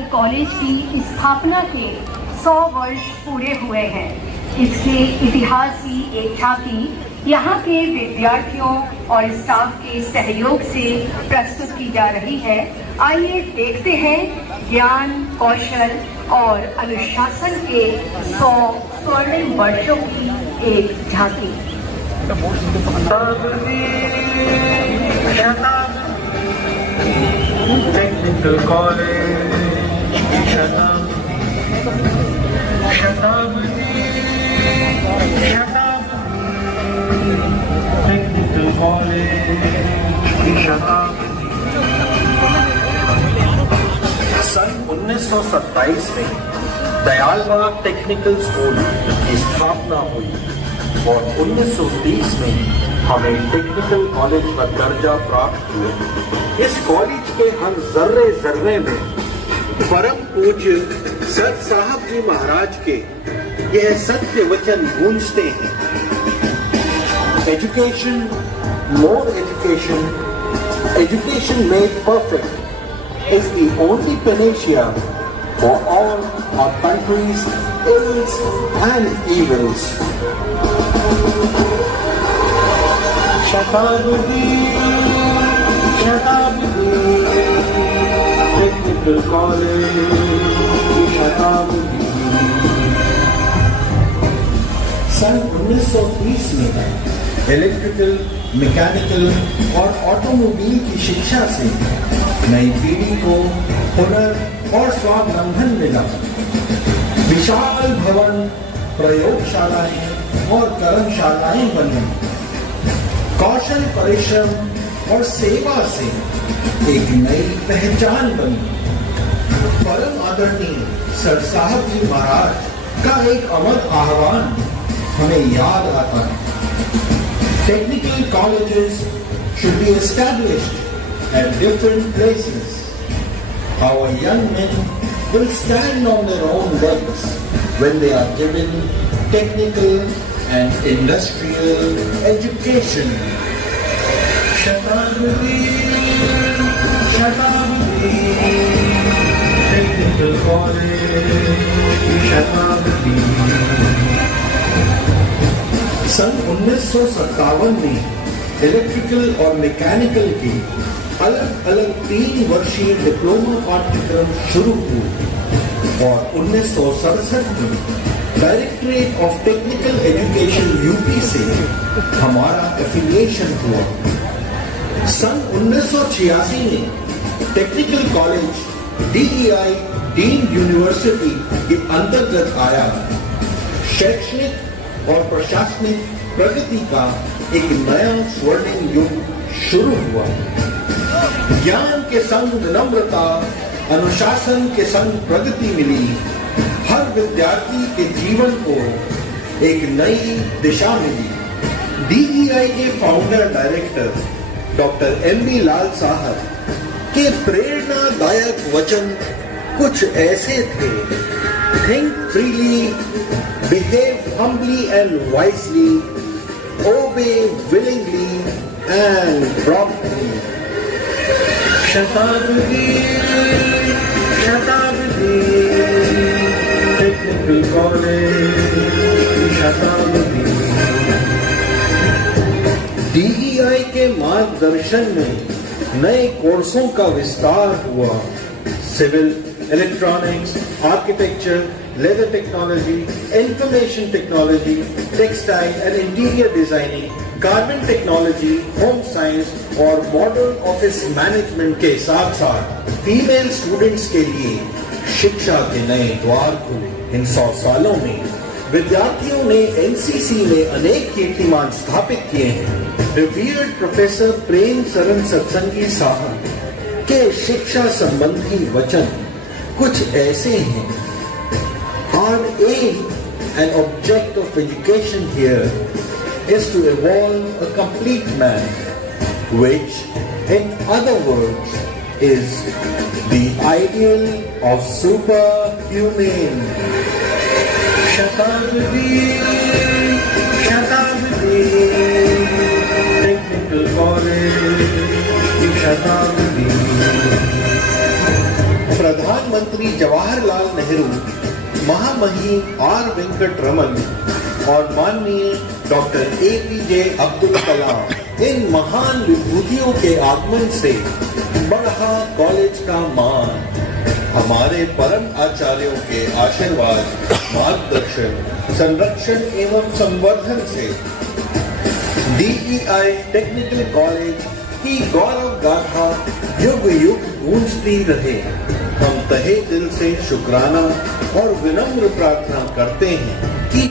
Technical college की स्थापना के 100 वर्ष पूरे हुए हैं। इसके इतिहास की एक झांकी यहाँ के विद्यार्थियों और स्टाफ के सहयोग से प्रस्तुत की जा रही है। आइए देखते हैं ज्ञान, कौशल और अनुशासन के 100 स्वर्णिम वर्षों की एक झांकी। टेक्निकल कॉलेज टेक्निकल कॉलेज सन 1927 में दयालबाग टेक्निकल स्कूल की स्थापना हुई और 1930 में हमें टेक्निकल कॉलेज का दर्जा प्राप्त हुआ। इस कॉलेज के हर जर्रे जर्रे में परम पूज्य सत साहब जी महाराज के यह सत्य वचन गूंजते हैं। Education, more education, education made perfect is the only panacea for all our country's ills and evils. Shatabdi, Technical College, Shatabdi. सन 1930 में इलेक्ट्रिकल, मैकेनिकल और ऑटोमोबाइल की शिक्षा से नई पीढ़ी को हुनर और स्वावलंबन मिला। विशाल भवन, प्रयोगशालाएं और कर्मशालाएं बनी। कौशल, परिश्रम और सेवा से एक नई पहचान बनी। परम आदरणीय सर साहब जी महाराज का एक अमर आह्वान हमें याद आता है। Technical colleges should be established at different places. Our young men will stand on their own legs when they are given technical and industrial education. Shatabdi, Shatabdi, Technical College, Shatabdi. सन 1957 में electrical और mechanical के अलग अलग 3 वर्षीय diploma पाठ्यक्रम शुरू हुए और 1967 में directorate of technical education UP से हमारा एफिलिएशन हुआ। सन 1986 में technical college DEI deemed university के अंतर्गत आया। शैक्षणिक और प्रशासनिक प्रगति का एक नया स्वर्णिम युग शुरू हुआ। ज्ञान के संग नम्रता, अनुशासन के संग प्रगति मिली। हर विद्यार्थी के जीवन को एक नई दिशा मिली। DEI के फाउंडर डायरेक्टर डॉक्टर MB लाल साहब के प्रेरणादायक वचन कुछ ऐसे थे। Think freely, behave humbly and wisely, obey willingly and promptly. Shatabdi, Shatabdi, Technical College, Shatabdi. DEI के मार्गदर्शन में नए कोर्सों का विस्तार हुआ। Civil, electronics, architecture, leather technology, information technology, textile and interior designing, garment technology, home science और modern office management के साथ साथ फीमेल स्टूडेंट्स के लिए शिक्षा के नए द्वार खुले। इन 100 सालों में विद्यार्थियों ने NCC में अनेक कीर्तिमान स्थापित किए हैं। रिवीर्ड प्रोफेसर प्रेम सरन सत्संगी साहब के शिक्षा संबंधी वचन कुछ ऐसे हैं। Our aim and object of education here is to evolve a complete man, which, in other words, is the ideal of superhuman. Shatabdi, Shatabdi, Technical College, Shatabdi. प्रधानमंत्री जवाहरलाल नेहरू, महामहिम आर वेंकट रमन और माननीय डॉक्टर APJ अब्दुल कलाम, इन महान विभूतियों के आगमन से बढ़ा कॉलेज का मान। हमारे परम आचार्यों के आशीर्वाद, मार्गदर्शन, संरक्षण एवं संवर्धन से DEI टेक्निकल कॉलेज की गौरव गाथा युग युग गूंजती रहे। हम तहे दिल से शुक्राना और विनम्र प्रार्थना करते हैं कि